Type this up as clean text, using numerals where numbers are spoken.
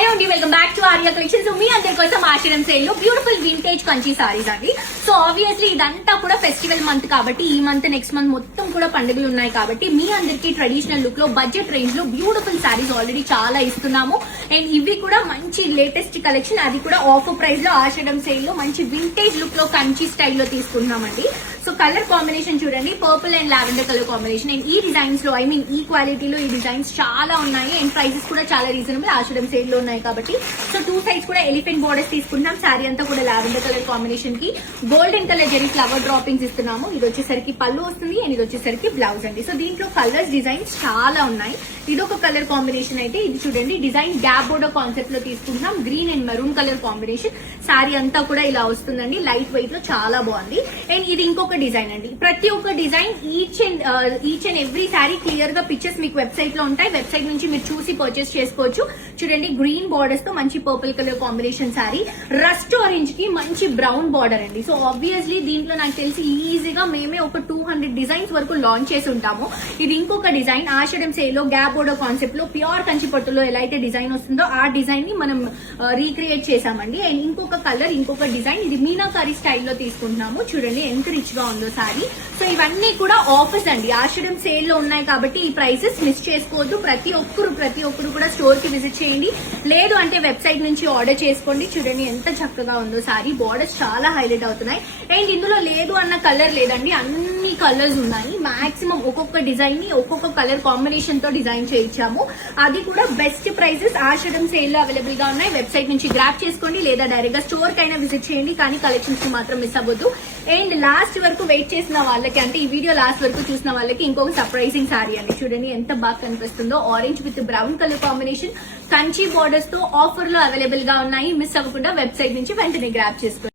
Hello అండి, welcome back to Arya collection. So మీ అందరి కోసం ఆశ్రయం సేల్ లో బ్యూటిఫుల్ వింటేజ్ కంచి సారీస్ అండి. సో ఆబ్వియస్లీ ఇదంతా కూడా ఫెస్టివల్ మంత్ కాబట్టి ఈ మంత్ నెక్స్ట్ మంత్ మొత్తం కూడా పండుగలు ఉన్నాయి కాబట్టి మీ అందరికి ట్రెడిషనల్ లుక్ లో బడ్జెట్ రేంజ్ లో బ్యూటిఫుల్ సారీస్ ఆల్రెడీ చాలా ఇస్తున్నాము. అండ్ ఇవి కూడా మంచి లేటెస్ట్ కలెక్షన్, అది కూడా ఆఫర్ ప్రైస్ లో ఆశ్రయం సేల్ లో మంచి వింటేజ్ లుక్ లో కంచి స్టైల్లో తీసుకున్నామండి. సో కలర్ కాంబినేషన్ చూడండి, purple and lavender colour combination. And ఈ డిజైన్స్ లో ఈ క్వాలిటీలో ఈ డిజైన్స్ చాలా ఉన్నాయి అండ్ ప్రైసెస్ కూడా చాలా రీజనబుల్ ఆశ్రయం సేల్ లో ఉన్నాయి కాబట్టి. సో 2 సైడ్స్ కూడా ఎలిఫెంట్ బోర్డర్స్ తీసుకుంటాం. శారీ అంతా కూడా లావెండర్ కలర్ కాంబినేషన్ కి golden colour zari flower drapings ఇస్తున్నాము. ఇది వచ్చేసరికి పళ్ళు వస్తుంది అండ్ ఇది వచ్చేసరికి బ్లౌజ్ అండి. సో దీంట్లో కలర్స్ డిజైన్స్ చాలా ఉన్నాయి. ఇదొక కలర్ కాంబినేషన్ అయితే ఇది చూడండి, డిజైన్ గ్యాప్ బోర్డర్ కాన్సెప్ట్ లో తీసుకుంటాం. Green and maroon colour combination. Sari అంతా కూడా ఇలా వస్తుందండి, లైట్ వెయిట్ లో చాలా బాగుంది. అండ్ ఇది ఇంకొక డిజైన్ అండి. ప్రతి ఒక్క design each and every sari clear గా పిక్చర్స్ మీకు వెబ్సైట్ లో ఉంటాయి. వెబ్సైట్ నుంచి మీరు చూసి పర్చేస్ చేసుకోవచ్చు. చూడండి, గ్రీన్ బార్డర్స్ తో మంచి purple colour combination sari, rust orange కి మంచి బ్రౌన్ బార్డర్ అండి. సో ఆబ్వియస్లీ దీంట్లో నాకు తెలిసి ఈజీగా మేమే ఒక 200 డిజైన్స్ వరకు లాంచ్ చేసి ఉంటాము. ఇది ఇంకొక డిజైన్ ఆషాఢం సేల్ లో గ్యాప్ బోర్డర్ కాన్సెప్ట్ లో ప్యూర్ కంచి పట్టులో ఎలా అయితే డిజైన్ వస్తుందో ఆ డిజైన్ ని మనం రీక్రియేట్ చేసామండి. అండ్ ఇంకొక కలర్, ఇంకొక డిజైన్, ఇది మీనాకారి స్టైల్లో తీసుకుంటున్నాము. చూడండి ఎంత రిచ్ గా ఉందో సారీ. సో ఇవన్నీ కూడా ఆఫర్స్ అండి, ఆషాఢం సేల్ లో ఉన్నాయి కాబట్టి ఈ ప్రైసెస్ మిస్ చేసుకోవద్దు. ప్రతి ఒక్కరు కూడా స్టోర్ కి విజిట్ చేయండి, లేదు అంటే వెబ్సైట్ నుంచి ఆర్డర్ చేసుకోండి. చూడండి ఎంత చక్కగా ఉందో సారీ, బార్డర్స్ చాలా హైలైట్ అవుతున్నాయి. అండ్ ఇందులో లేదు అన్న కలర్ లేదండి, అన్ని కలర్స్ ఉన్నాయి. మాక్సిమం ఒక్కొక్క డిజైన్ ని ఒక్కొక్క కలర్ కాంబినేషన్ తో డిజైన్ చేయించాము. అది కూడా బెస్ట్ ప్రైసెస్ ఆషాఢం సేల్ లో అవైలబుల్ గా ఉన్నాయి. వెబ్సైట్ నుంచి గ్రాప్ చేసుకోండి, లేదా డైరెక్ట్ గా స్టోర్ కైనా విజిట్ చేయండి, కానీ కలెక్షన్స్ కి మాత్రం మిస్ అవ్వద్దు. అండ్ లాస్ట్ వరకు వెయిట్ చేసిన వాళ్ళకి, అంటే ఈ వీడియో లాస్ట్ వరకు చూసిన వాళ్ళకి ఇంకొక సర్ప్రైజింగ్ సారీ అండి. చూడండి ఎంత బాగా కనిపిస్తుందో, orange with brown colour combination, Kanchi borders తో ఆఫర్ లో అవైలబుల్ గా ఉన్నాయి. మిస్ అవ్వకుండా వెబ్సైట్ నుంచి వెంటనే గ్రాప్ చేసుకోండి.